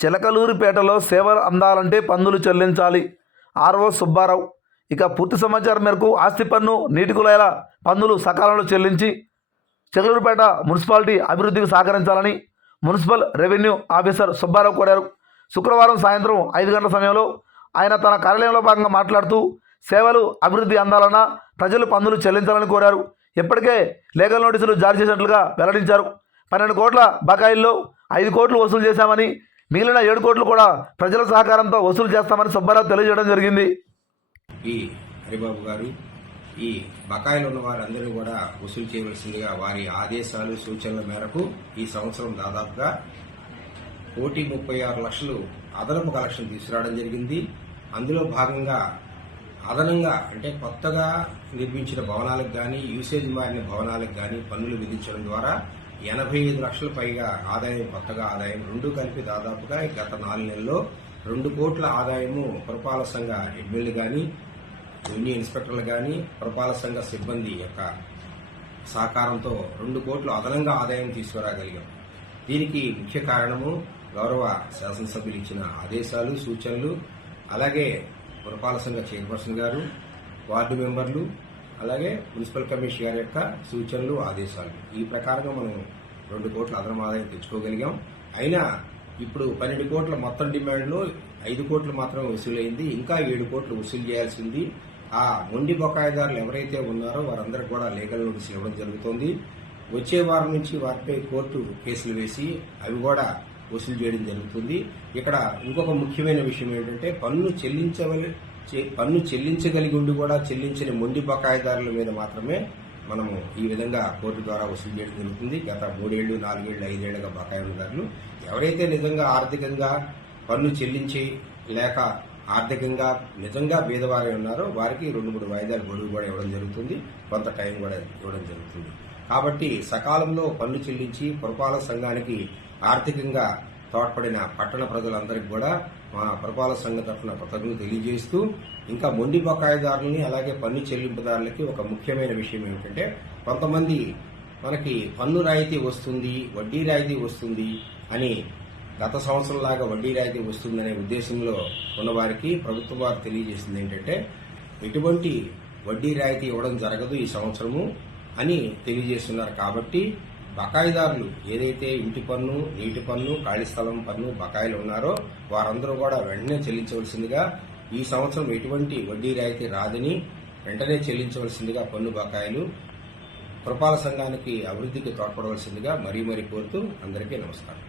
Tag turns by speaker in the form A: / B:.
A: చిలకలూరిపేటలో సేవలు అందాలంటే పన్నులు చెల్లించాలి. ఆర్ఓ సుబ్బారావు. ఇక పూర్తి సమాచారం మేరకు ఆస్తి పన్ను నీటి కులాల పన్నులు సకాలంలో చెల్లించి చిలకలూరుపేట మున్సిపాలిటీ అభివృద్ధికి సహకరించాలని మున్సిపల్ రెవెన్యూ ఆఫీసర్ సుబ్బారావు కోరారు. శుక్రవారం సాయంత్రం ఐదు గంటల సమయంలో ఆయన తన కార్యాలయంలో భాగంగా మాట్లాడుతూ సేవలు అభివృద్ధి అందాలన్నా ప్రజలు పన్నులు చెల్లించాలని కోరారు. ఇప్పటికే లీగల్ నోటీసులు జారీ చేసినట్లుగా వెల్లడించారు. పన్నెండు కోట్ల బకాయిల్లో ఐదు కోట్లు వసూలు చేశామని మిగిలిన ఏడు కోట్లు కూడా ప్రజల సహకారంతో వసూలు చేస్తామని సుబ్బారావు తెలియజేయడం జరిగింది.
B: ఈ హరిబాబు గారు ఈ బకాయిలు ఉన్న వారందరూ కూడా వసూలు చేయవలసిందిగా వారి ఆదేశాలు సూచనల మేరకు ఈ సంవత్సరం దాదాపుగా కోటి ముప్పై ఆరు లక్షలు అదనపు కలెక్షన్ తీసుకురావడం జరిగింది. అందులో భాగంగా అదనంగా అంటే కొత్తగా నిర్మించిన భవనాలకు కానీ యూసేజ్ మారిన భవనాలకు కానీ పన్నులు విధించడం ద్వారా ఎనభై ఐదు లక్షల పైగా ఆదాయం కొత్తగా ఆదాయం రెండు కలిపి దాదాపుగా గత నాలుగు నెలల్లో రెండు కోట్ల ఆదాయము పురపాలక సంఘ ఎమ్మెల్యే కానీ రెవెన్యూ ఇన్స్పెక్టర్లు కానీ పురపాలక సంఘ సిబ్బంది యొక్క సహకారంతో రెండు కోట్లు అదనంగా ఆదాయం తీసుకురాగలిగాం. దీనికి ముఖ్య కారణము గౌరవ శాసనసభ్యులు ఇచ్చిన ఆదేశాలు సూచనలు అలాగే పురపాలక సంఘ చైర్పర్సన్ గారు వార్డు మెంబర్లు అలాగే మున్సిపల్ కమిషన్ గారి యొక్క సూచనలు ఆదేశాలు. ఈ ప్రకారంగా మనం రెండు కోట్ల అదనం ఆదాయం తెచ్చుకోగలిగాం. అయినా ఇప్పుడు పన్నెండు కోట్ల మొత్తం డిమాండ్లో ఐదు కోట్లు మాత్రం వసూలైంది. ఇంకా ఏడు కోట్లు వసూలు చేయాల్సింది. ఆ మొండి బకాయిదారులు ఎవరైతే ఉన్నారో వారందరికి కూడా లీగల్ నోటీస్ ఇవ్వడం జరుగుతోంది. వచ్చే వారం నుంచి వారిపై కోర్టు కేసులు వేసి అవి కూడా వసూలు చేయడం జరుగుతుంది. ఇక్కడ ఇంకొక ముఖ్యమైన విషయం ఏంటంటే పన్ను చెల్లించవలే పన్ను చెల్లించగలిగి ఉండి కూడా చెల్లించని మొండి బకాయిదారుల మీద మాత్రమే మనము ఈ విధంగా కోర్టు ద్వారా వసూలు చేయడం జరుగుతుంది. గత మూడేళ్ళు నాలుగేళ్ళు ఐదేళ్ళుగా బకాయిదారులు ఎవరైతే నిజంగా ఆర్థికంగా పన్ను చెల్లించి లేక ఆర్థికంగా నిజంగా పేదవారే ఉన్నారో వారికి రెండు మూడు వాయిదాలు గొడుగు కూడా ఇవ్వడం జరుగుతుంది. కొంత టైం కూడా ఇవ్వడం జరుగుతుంది. కాబట్టి సకాలంలో పన్ను చెల్లించి పురపాలక సంఘానికి ఆర్థికంగా తోడ్పడిన పట్టణ ప్రజలందరికీ కూడా మా పురపాలక సంఘం తరఫున కృతజ్ఞతలు తెలియజేస్తూ ఇంకా మొండి బకాయిదారులని అలాగే పన్ను చెల్లింపుదారులకి ఒక ముఖ్యమైన విషయం ఏమిటంటే కొంతమంది మనకి పన్ను రాయితీ వస్తుంది వడ్డీ రాయితీ వస్తుంది అని గత సంవత్సరం లాగా వడ్డీ రాయితీ వస్తుందనే ఉద్దేశంలో ఉన్నవారికి ప్రభుత్వం వారు తెలియజేసింది ఏంటంటే ఎటువంటి వడ్డీ రాయితీ ఇవ్వడం జరగదు ఈ సంవత్సరము అని తెలియజేస్తున్నారు. కాబట్టి బకాయిదారులు ఏదైతే ఇంటి పన్ను నీటి పన్ను ఖాళీ స్థలం పన్ను బకాయిలు ఉన్నారో వారందరూ కూడా వెంటనే చెల్లించవలసిందిగా ఈ సంవత్సరం ఎటువంటి వడ్డీ రాయితీ రాదని వెంటనే చెల్లించవలసిందిగా పన్ను బకాయిలు పురపాలక సంఘానికి అభివృద్ధికి తోడ్పడవలసిందిగా మరీ మరీ కోరుతూ అందరికీ నమస్కారం.